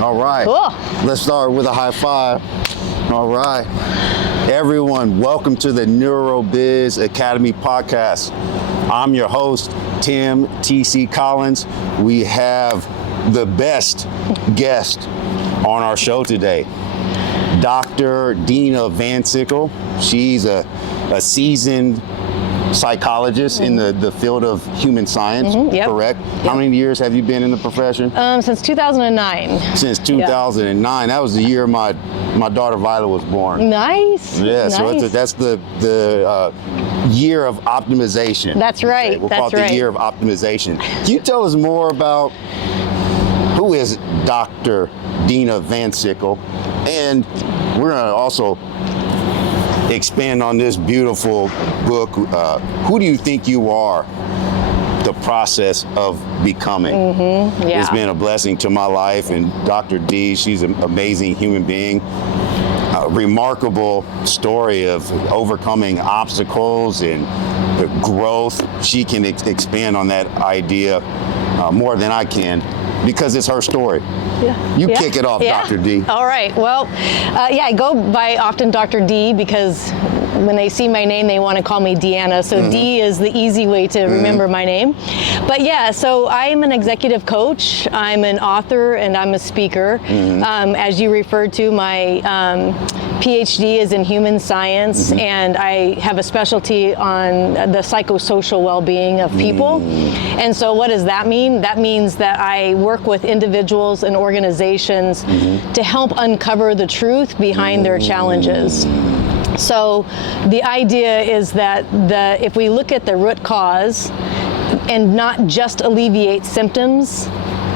All right. Cool. Let's start with a high five. All right. Everyone, welcome to the NeuroBiz Academy podcast. I'm your host, Tim T.C. Collins. We have the best guest on our show today, Dr. Deanna Vansickel. She's a seasoned psychologist in the field of human science, correct? Yep. How many years have you been in the profession? Since 2009. Since 2009. That was the year my daughter Viola was born. Nice. Yeah, nice. so that's the year of optimization. That's right. We'll call it the year of optimization. Can you tell us more about who is Dr. Deanna Vansickel? And we're going to also expand on this beautiful book. Who do you think you are? The process of becoming. Yeah. It's been a blessing to my life, and Dr. D, she's an amazing human being. A remarkable story of overcoming obstacles and the growth. She can expand on that idea more than I can, because it's her story. You kick it off, Dr. D. All right. Well, I go by often Dr. D because when they see my name, they want to call me Deanna. So D is the easy way to remember my name. But yeah, so I'm an executive coach. I'm an author and I'm a speaker. As you referred to, my PhD is in human science, and I have a specialty on the psychosocial well-being of people. And so what does that mean? That means that I work with individuals and organizations to help uncover the truth behind their challenges. So the idea is that if we look at the root cause and not just alleviate symptoms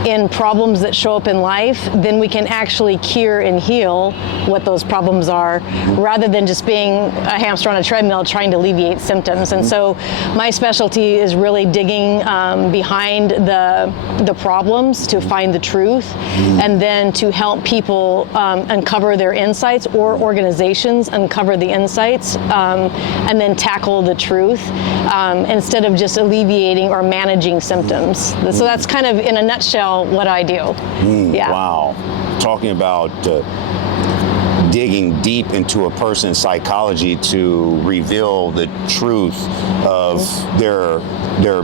in problems that show up in life, then we can actually cure and heal what those problems are, rather than just being a hamster on a treadmill trying to alleviate symptoms. And so my specialty is really digging behind the problems to find the truth, and then to help people uncover their insights, or organizations uncover the insights, and then tackle the truth instead of just alleviating or managing symptoms. So that's kind of, in a nutshell, what I do. Wow. Talking about digging deep into a person's psychology to reveal the truth of their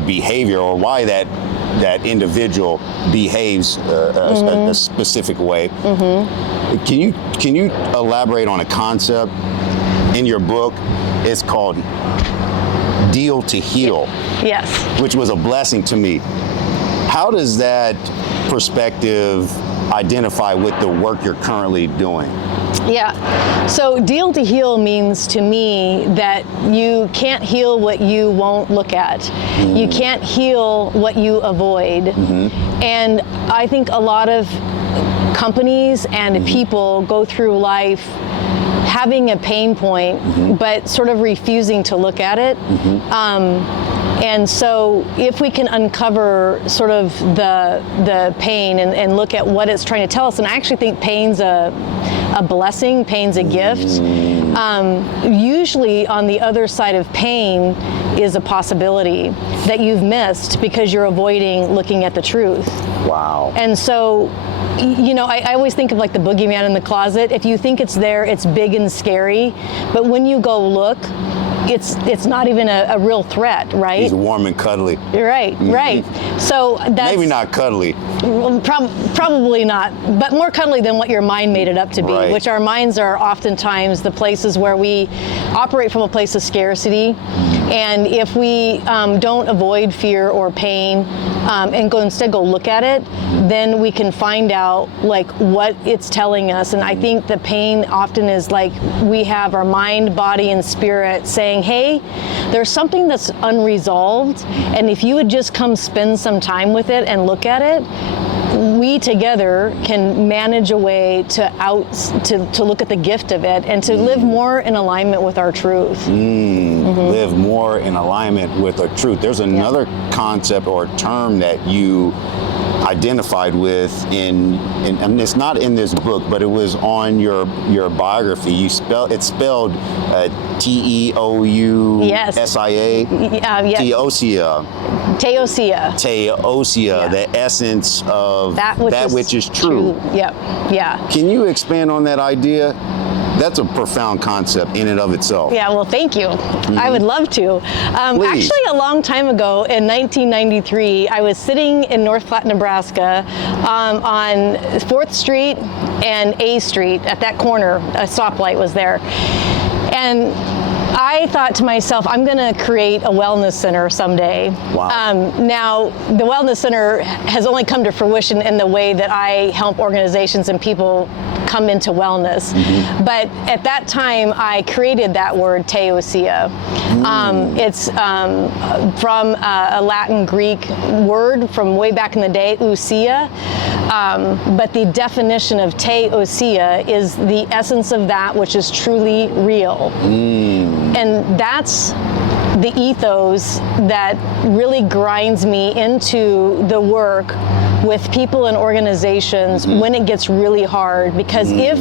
behavior, or why that individual behaves a specific way. Can you elaborate on a concept in your book? It's called Deal to Heal. Yes. Which was a blessing to me. How does that perspective identify with the work you're currently doing? Yeah, so deal to heal means to me that you can't heal what you won't look at. You can't heal what you avoid. And I think a lot of companies and people go through life having a pain point, but sort of refusing to look at it. And so if we can uncover sort of the pain and look at what it's trying to tell us, and I actually think pain's a blessing, pain's a gift. Usually on the other side of pain is a possibility that you've missed because you're avoiding looking at the truth. Wow. And so, you know, I always think of like the boogeyman in the closet. If you think it's there, it's big and scary, but when you go look, it's not even a real threat, right? He's warm and cuddly. Right, right. So that's maybe not cuddly. Probably not, but more cuddly than what your mind made it up to be, Right. which our minds are oftentimes the places where we operate from a place of scarcity. And if we don't avoid fear or pain and instead go look at it, then we can find out like what it's telling us. And I think the pain often is like we have our mind, body, and spirit saying, hey, there's something that's unresolved, and if you would just come spend some time with it and look at it, we together can manage a way to look at the gift of it and to live more in alignment with our truth. Live more in alignment with the truth. There's another concept or term that you identified with and it's not in this book, but it was on your biography. It's spelled Teousia. Yes. Teousia. Teousia. Yeah. The essence of that which is true. Yep. Yeah. Can you expand on that idea? That's a profound concept in and of itself. Yeah, well, thank you. I would love to. Actually, a long time ago, in 1993, I was sitting in North Platte, Nebraska, on 4th Street and A Street. At that corner, a stoplight was there. And I thought to myself, I'm going to create a wellness center someday. Wow. Now, the wellness center has only come to fruition in the way that I help organizations and people come into wellness. Mm-hmm. But at that time, I created that word, Teousia. It's from a Latin Greek word from way back in the day, ousia. But the definition of Teousia is the essence of that which is truly real. And that's the ethos that really grinds me into the work with people and organizations when it gets really hard. Because if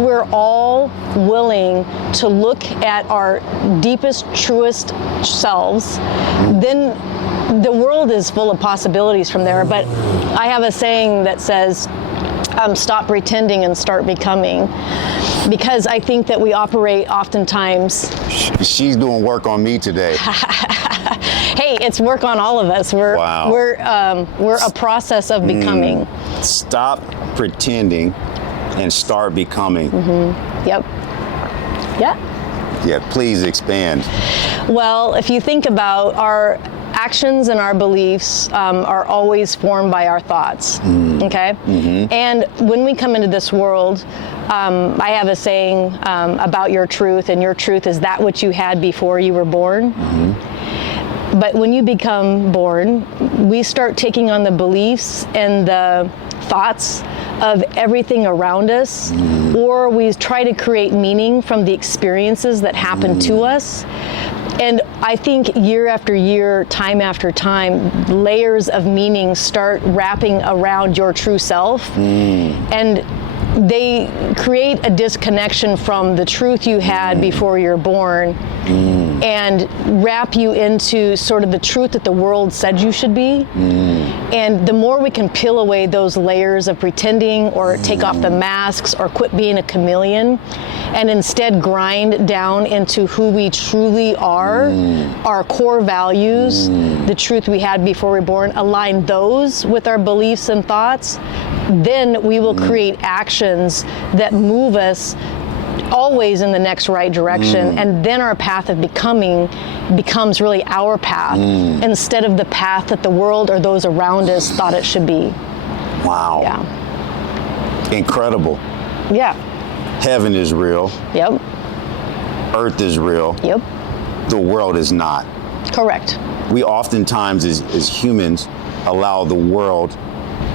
we're all willing to look at our deepest, truest selves, then the world is full of possibilities from there. But I have a saying that says, stop pretending and start becoming. Because I think that we operate oftentimes. She's doing work on me today. Hey, it's work on all of us. We're a process of becoming. Stop pretending and start becoming. Yep. Yeah. Yeah, please expand. Well, if you think about our actions and our beliefs are always formed by our thoughts, okay? And when we come into this world, I have a saying about your truth, and your truth is that which you had before you were born. But when you become born, we start taking on the beliefs and the thoughts of everything around us, or we try to create meaning from the experiences that happen to us. And I think year after year, time after time, layers of meaning start wrapping around your true self. And they create a disconnection from the truth you had before you're born and wrap you into sort of the truth that the world said you should be. And the more we can peel away those layers of pretending or take off the masks or quit being a chameleon and instead grind down into who we truly are, our core values, the truth we had before we were born, align those with our beliefs and thoughts, then we will create actions that move us always in the next right direction. And then our path of becoming becomes really our path instead of the path that the world or those around us thought it should be. Wow. Yeah. Incredible. Yeah. Heaven is real. Yep. Earth is real. Yep. The world is not. Correct. We oftentimes as humans allow the world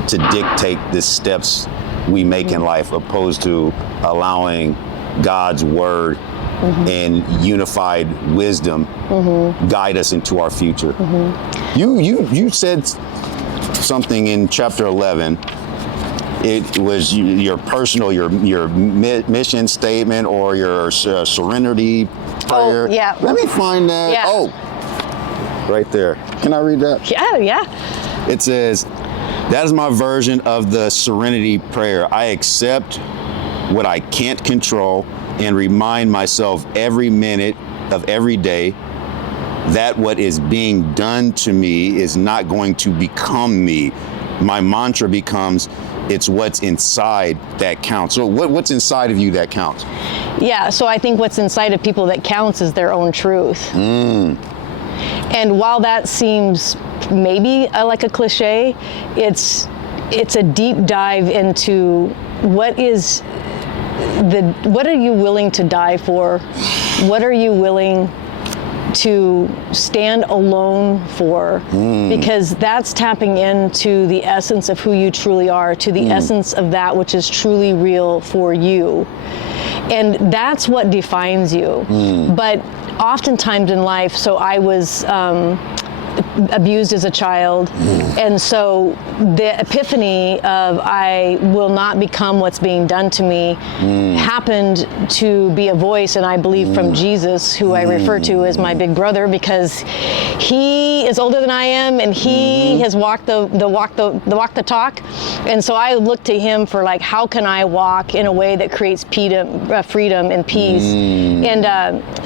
to dictate the steps we make in life, opposed to allowing God's word and unified wisdom guide us into our future. You said something in chapter 11. It was your personal, your mission statement or your serenity prayer. Oh, yeah. Let me find that. Yeah. Oh, right there. Can I read that? Yeah. It says, that is my version of the serenity prayer. I accept what I can't control and remind myself every minute of every day that what is being done to me is not going to become me. My mantra becomes, it's what's inside that counts. So what's inside of you that counts? Yeah, so I think what's inside of people that counts is their own truth. And while that seems maybe like a cliche, it's a deep dive into what are you willing to die for? What are you willing to stand alone for? Because that's tapping into the essence of who you truly are, to the essence of that which is truly real for you. And that's what defines you. But oftentimes in life, so I was abused as a child. And so the epiphany of I will not become what's being done to me happened to be a voice, and I believe from Jesus, who I refer to as my big brother, because he is older than I am, and he has walked the talk. And so I look to him for like, how can I walk in a way that creates freedom and peace? And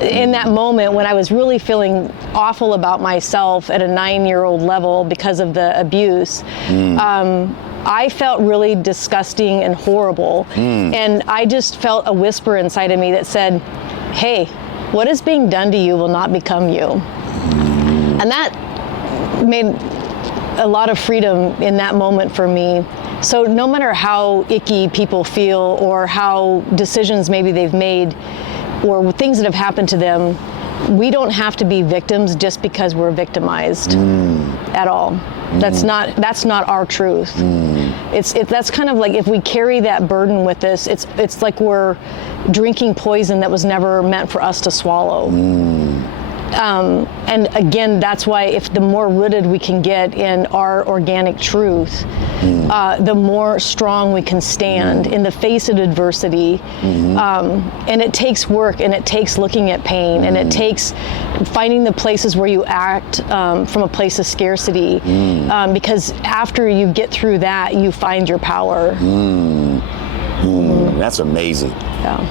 in that moment when I was really feeling awful about myself at a 9-year-old level because of the abuse, I felt really disgusting and horrible. And I just felt a whisper inside of me that said, hey, what is being done to you will not become you. And that made a lot of freedom in that moment for me. So no matter how icky people feel, or how decisions maybe they've made, or things that have happened to them, we don't have to be victims just because we're victimized at all. That's not our truth. That's kind of like, if we carry that burden with us, it's like we're drinking poison that was never meant for us to swallow. And again, that's why if the more rooted we can get in our organic truth, the more strong we can stand in the face of adversity. And it takes work, and it takes looking at pain, and it takes finding the places where you act from a place of scarcity, because after you get through that, you find your power. That's amazing. Yeah.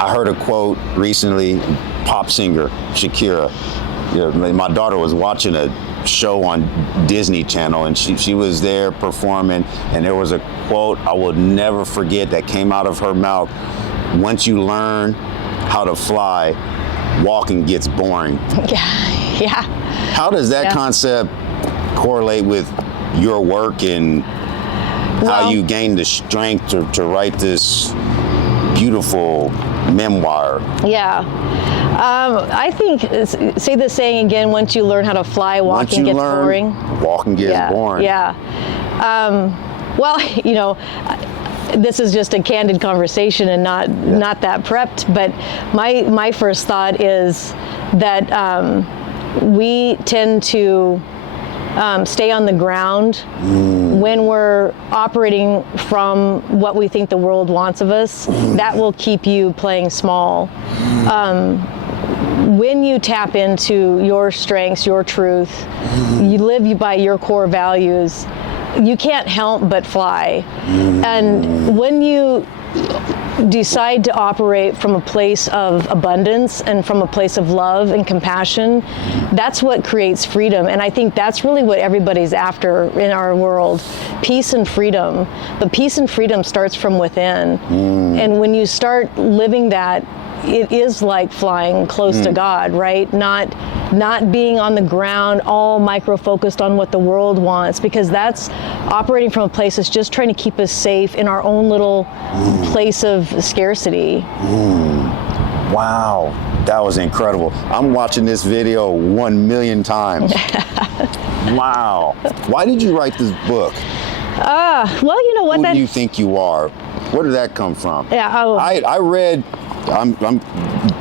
I heard a quote recently, pop singer Shakira. My daughter was watching a show on Disney Channel, and she was there performing, and there was a quote I will never forget that came out of her mouth. Once you learn how to fly, walking gets boring. Yeah. How does that concept correlate with your work and how you gain the strength to write this beautiful memoir? Yeah. I think, say the saying again, once you learn how to fly, walking gets boring. Walking gets boring. Yeah. Well, this is just a candid conversation and not that prepped, but my first thought is that we tend to stay on the ground when we're operating from what we think the world wants of us. That will keep you playing small. When you tap into your strengths, your truth, you live by your core values, you can't help but fly. And when you decide to operate from a place of abundance and from a place of love and compassion, that's what creates freedom. And I think that's really what everybody's after in our world, peace and freedom. But peace and freedom starts from within. And when you start living that, it is like flying close to God, right? Not being on the ground, all micro-focused on what the world wants, because that's operating from a place that's just trying to keep us safe in our own little place of scarcity. Wow, that was incredible. I'm watching this video 1 million times. Wow. Why did you write this book? Well, you know what? Who do you think you are? Where did that come from? Yeah. I read. I'm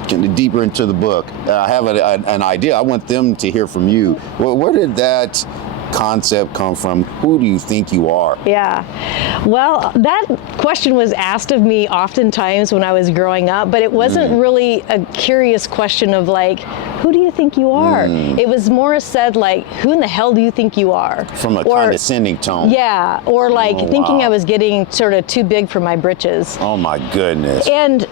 getting deeper into the book. I have an idea. I want them to hear from you. Where did that concept come from? Who do you think you are? Yeah. Well, that question was asked of me oftentimes when I was growing up, but it wasn't really a curious question of like, who do you think you are? It was more said like, who in the hell do you think you are? From a condescending tone. Yeah, or like thinking I was getting sort of too big for my britches. Oh my goodness. And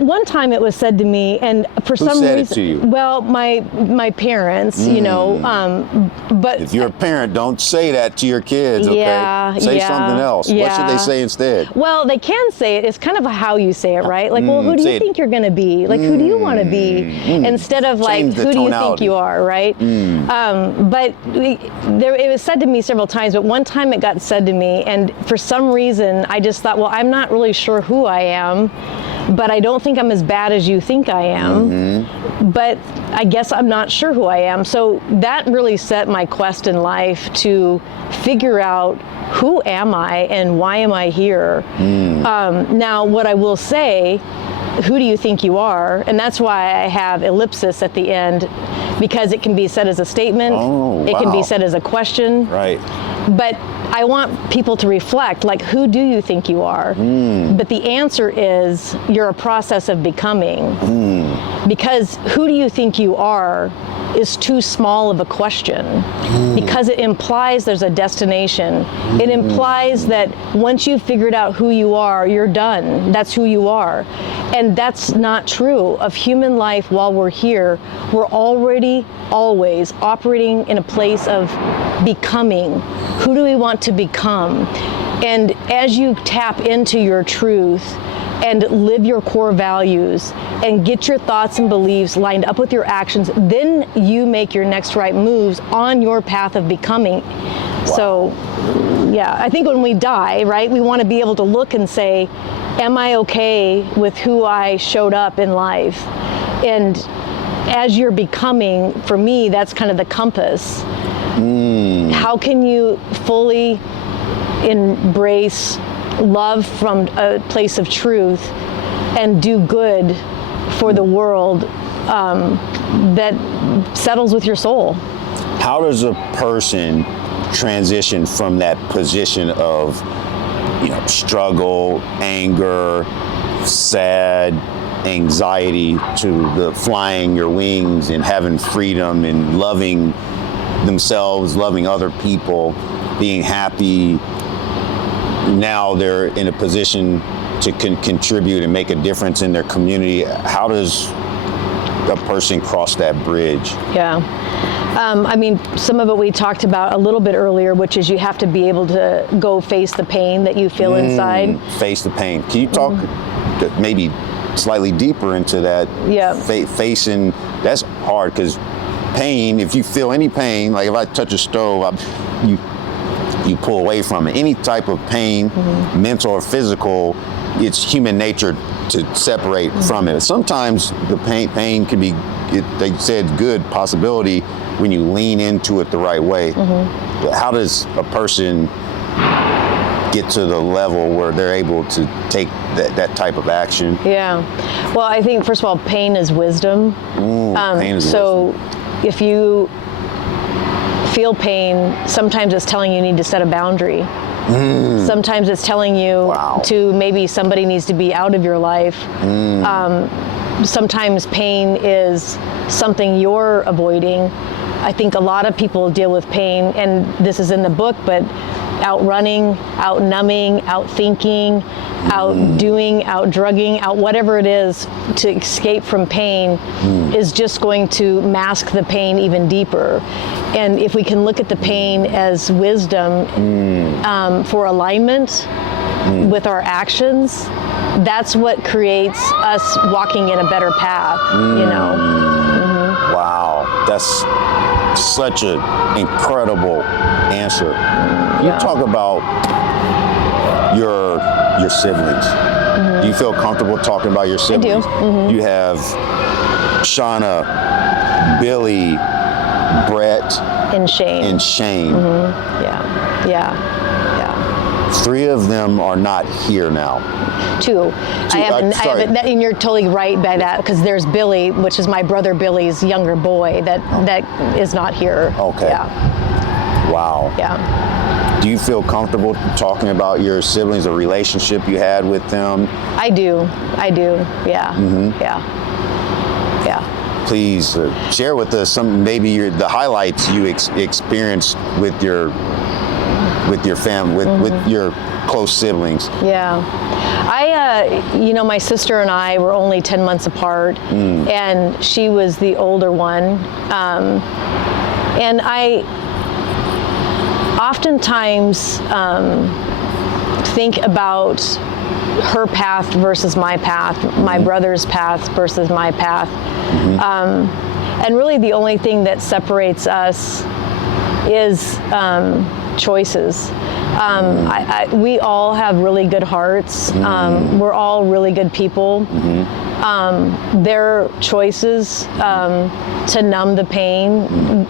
one time it was said to me, and for some reason, said it to you? Well, my parents, but if you're a parent, don't say that to your kids, okay? Say something else. What should they say instead? Well, they can say it. It's kind of how you say it, right? Like, well, who do you think you're going to be? Like, who do you want to be? Instead of like, who do you think you are, right? But it was said to me several times, but one time it got said to me, and for some reason, I just thought, well, I'm not really sure who I am, but I don't think I'm as bad as you think I am. But I guess I'm not sure who I am. So that really set my quest in life to figure out, who am I and why am I here? Now, what I will say, who do you think you are? And that's why I have ellipsis at the end. because it can be said as a statement. Oh, it can wow. be said as a question. Right. But I want people to reflect, like, who do you think you are? But the answer is you're a process of becoming. Because who do you think you are is too small of a question, because it implies there's a destination. It implies that once you've figured out who you are, you're done. That's who you are. And that's not true of human life. While we're here, we're already always operating in a place of becoming. Who do we want to become? And as you tap into your truth and live your core values and get your thoughts and beliefs lined up with your actions, then you make your next right moves on your path of becoming. Wow. So, yeah, I think when we die, right, we want to be able to look and say, am I okay with who I showed up in life? And as you're becoming, for me, that's kind of the compass. How can you fully embrace love from a place of truth and do good for the world that settles with your soul? How does a person transition from that position of, struggle, anger, sad, anxiety, to the flying your wings and having freedom and loving themselves, loving other people, being happy? Now they're in a position to contribute and make a difference in their community. How does a person cross that bridge? Yeah. I mean, some of it we talked about a little bit earlier, which is you have to be able to go face the pain that you feel inside. Face the pain. Can you talk maybe slightly deeper into that? Yeah. Facing, that's hard, because pain, if you feel any pain, like if I touch a stove, you pull away from it. Any type of pain, mental or physical, it's human nature to separate from it. Sometimes the pain can be, they said, good possibility when you lean into it the right way. But how does a person get to the level where they're able to take that type of action? Yeah. Well, I think, first of all, pain is wisdom. Pain is so if you feel pain, sometimes it's telling you need to set a boundary. Sometimes it's telling you to maybe somebody needs to be out of your life. Sometimes pain is something you're avoiding. I think a lot of people deal with pain, and this is in the book, but out running, out numbing, out thinking, out doing, out drugging, out whatever it is to escape from pain is just going to mask the pain even deeper. And if we can look at the pain as wisdom for alignment with our actions, that's what creates us walking in a better path, Wow, that's such an incredible answer. You talk about your siblings. Do you feel comfortable talking about your siblings? I do. You have Shauna, Billy, Brett, and Shane. Yeah. 3 of them are not here now. 2. I haven't, and you're totally right by that, because there's Billy, which is my brother Billy's younger boy, that is not here. Okay. Yeah. Wow. Yeah. Do you feel comfortable talking about your siblings, a relationship you had with them? I do. Yeah. Yeah. Please share with us some, maybe the highlights you experienced with your family, with your close siblings. Yeah. My sister and I were only 10 months apart, and she was the older one. And I oftentimes think about her path versus my path, my brother's path versus my path. And really the only thing that separates us is choices. We all have really good hearts. We're all really good people. Their choices to numb the pain,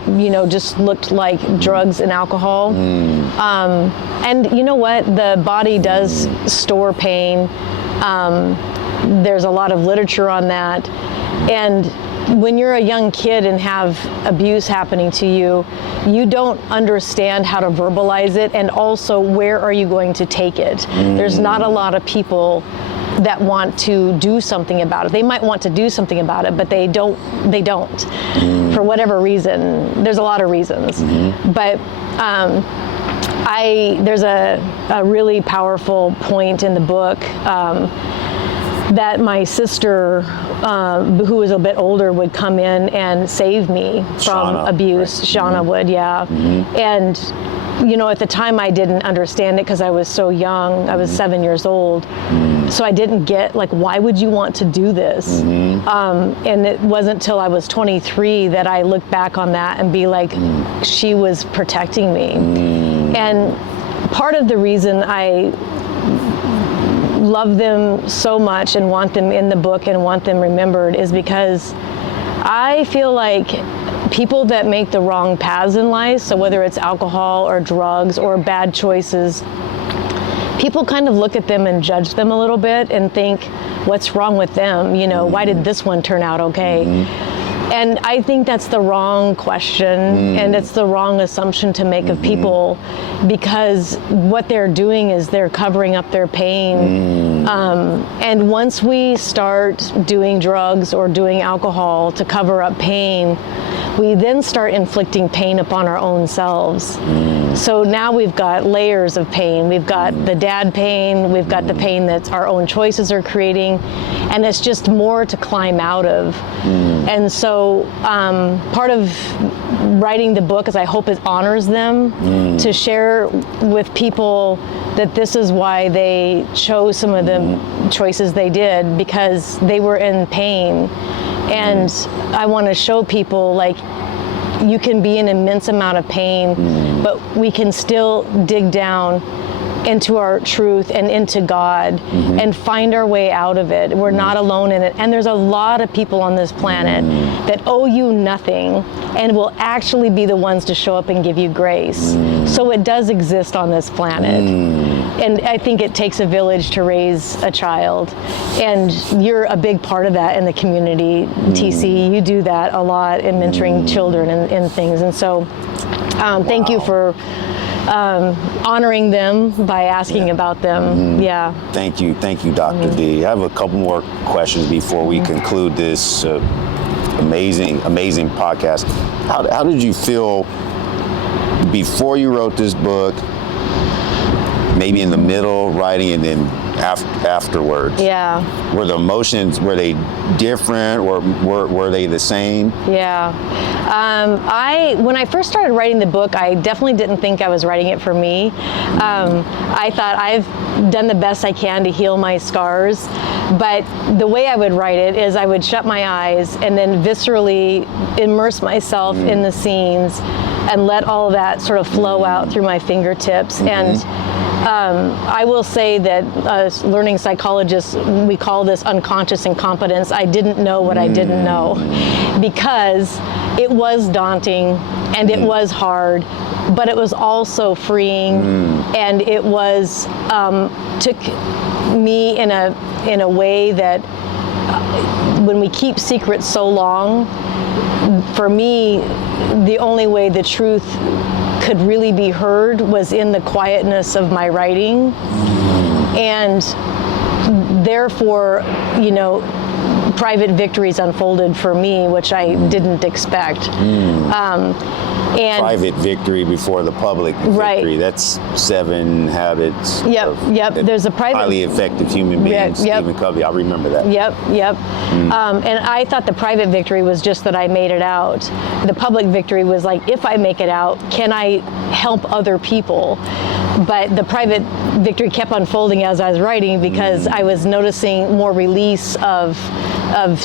just looked like drugs and alcohol. And you know what? The body does store pain. There's a lot of literature on that. And when you're a young kid and have abuse happening to you, you don't understand how to verbalize it, and also where are you going to take it. There's not a lot of people that want to do something about it. They might want to do something about it, but they don't for whatever reason. There's a lot of reasons. But there's a really powerful point in the book that my sister, who was a bit older, would come in and save me from abuse. Right? Shauna would, yeah. And at the time I didn't understand it because I was so young. I was 7 years old. So I didn't get, why would you want to do this? And it wasn't till I was 23 that I looked back on that and be like, she was protecting me. And part of the reason I love them so much and want them in the book and want them remembered is because I feel like people that make the wrong paths in life, so whether it's alcohol or drugs or bad choices, people kind of look at them and judge them a little bit and think, what's wrong with them? Why did this one turn out okay? And I think that's the wrong question, and it's the wrong assumption to make of people, because what they're doing is they're covering up their pain. And once we start doing drugs or doing alcohol to cover up pain, we then start inflicting pain upon our own selves. So now we've got layers of pain. We've got the dad pain, we've got the pain that our own choices are creating, and it's just more to climb out of. And so part of writing the book is I hope it honors them, to share with people that this is why they chose some of the choices they did, because they were in pain. And I want to show people, you can be in an immense amount of pain, but we can still dig down into our truth and into God and find our way out of it. We're not alone in it. And there's a lot of people on this planet that owe you nothing and will actually be the ones to show up and give you grace. So it does exist on this planet. And I think it takes a village to raise a child. And you're a big part of that in the community, TC. You do that a lot in mentoring children and things. And so thank you for honoring them by asking about them. Yeah. Thank you, Dr. D. I have a couple more questions before we conclude this amazing podcast. How did you feel before you wrote this book, maybe in the middle, writing, and then afterwards? Yeah. Were the emotions, were they different, or were they the same? Yeah. When I first started writing the book, I definitely didn't think I was writing it for me. I thought I've done the best I can to heal my scars, but the way I would write it is I would shut my eyes and then viscerally immerse myself in the scenes and let all of that sort of flow out through my fingertips. And I will say that as learning psychologists, we call this unconscious incompetence. I didn't know what I didn't know, because it was daunting and it was hard, but it was also freeing, and it was took me in a way that when we keep secrets so long, for me, the only way the truth could really be heard was in the quietness of my writing. And therefore, private victories unfolded for me, which I didn't expect. And private victory before the public victory. Right. That's 7 Habits. Yep. There's a private. Highly effective human beings. Yep. Stephen Covey. I remember that. Yep. And I thought the private victory was just that I made it out. The public victory was if I make it out, can I help other people? But the private victory kept unfolding as I was writing, because I was noticing more release of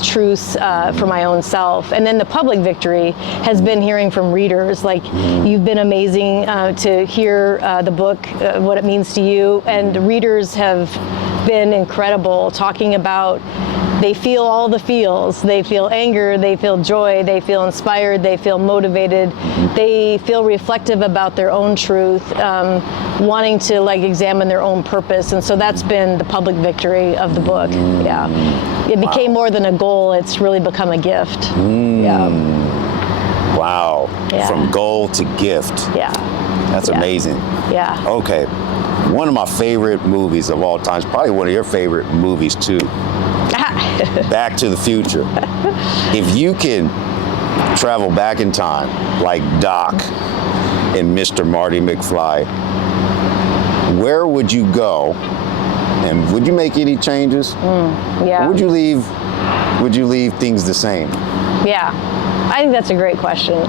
truths for my own self. And then the public victory has been hearing from readers, you've been amazing to hear the book, what it means to you. And readers have been incredible, talking about they feel all the feels. They feel anger, they feel joy, they feel inspired, they feel motivated, they feel reflective about their own truth, wanting to like examine their own purpose. And so that's been the public victory of the book. Yeah. It became more than a goal, it's really become a gift. Yeah. Wow. Yeah. From goal to gift. Yeah. That's amazing. Yeah. Okay. One of my favorite movies of all time, probably one of your favorite movies too. Back to the Future. If you can travel back in time, like Doc and Mr. Marty McFly, where would you go? And would you make any changes? Yeah. Or would you leave things the same? Yeah. I think that's a great question.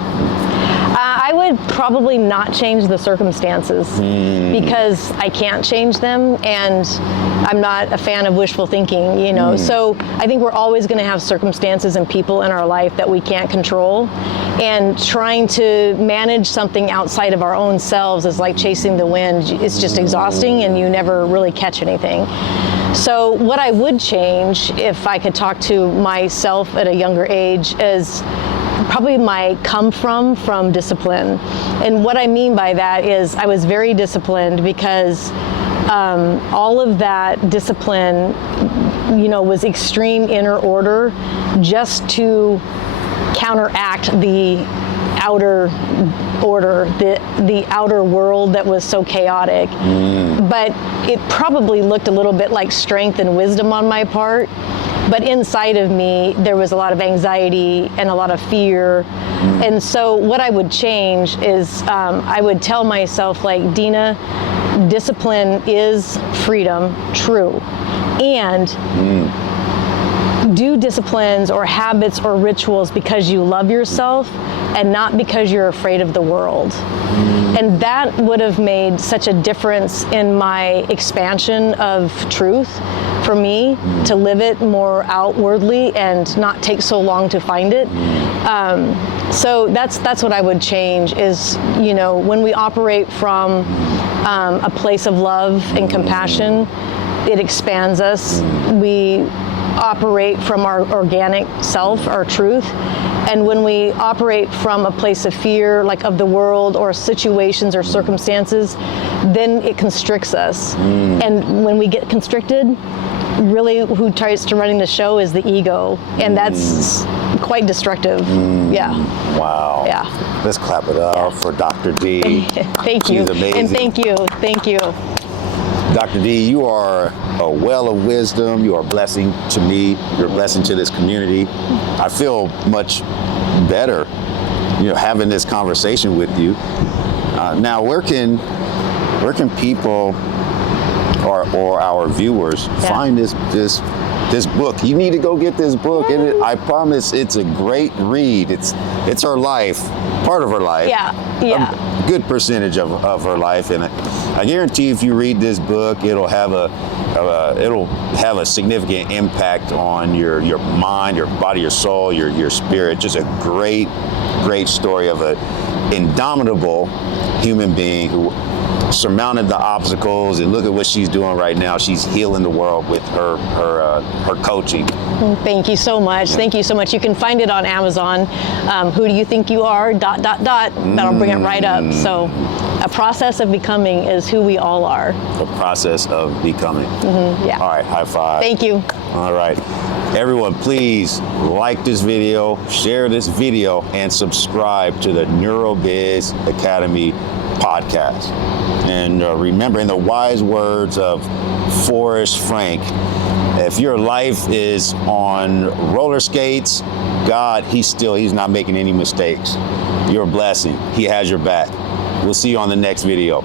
I would probably not change the circumstances because I can't change them, and I'm not a fan of wishful thinking, you know. So I think we're always going to have circumstances and people in our life that we can't control, and trying to manage something outside of our own selves is like chasing the wind. It's just exhausting, and you never really catch anything. So what I would change if I could talk to myself at a younger age is probably my come from discipline. And what I mean by that is I was very disciplined because all of that discipline, you know, was extreme inner order just to counteract the outer order, the outer world that was so chaotic. But it probably looked a little bit like strength and wisdom on my part. But inside of me, there was a lot of anxiety and a lot of fear. And so what I would change is I would tell myself, like, Deanna, discipline is freedom, true. And do disciplines or habits or rituals because you love yourself and not because you're afraid of the world. And that would have made such a difference in my expansion of truth for me to live it more outwardly and not take so long to find it. So that's what I would change is, you know, when we operate from a place of love and compassion, it expands us. We operate from our organic self, our truth. And when we operate from a place of fear, like of the world or situations or circumstances, then it constricts us. And when we get constricted, really who tries to running the show is the ego. And that's quite destructive. Yeah. Wow. Yeah. Let's clap it up for Dr. D. Thank you. She's amazing. And thank you. Dr. D, you are a well of wisdom. You are a blessing to me. You're a blessing to this community. I feel much better, you know, having this conversation with you. Now, where can people or our viewers find this book? You need to go get this book, and I promise it's a great read. It's her life, part of her life. Yeah. A good percentage of her life, and I guarantee if you read this book, it'll have a significant impact on your mind, your body, your soul, your spirit. Just a great story of an indomitable human being who surmounted the obstacles, and look at what she's doing right now. She's healing the world with her coaching. Thank you so much. Thank you so much. You can find it on Amazon. Who do you think you are? ... That'll bring it right up. So, a process of becoming is who we all are. The process of becoming. Yeah. All right. High five. Thank you. All right. Everyone, please like this video, share this video, and subscribe to the NeuroBiz Academy podcast. And remember, in the wise words of Forrest Frank, if your life is on roller skates, God, he's not making any mistakes. You're a blessing. He has your back. We'll see you on the next video.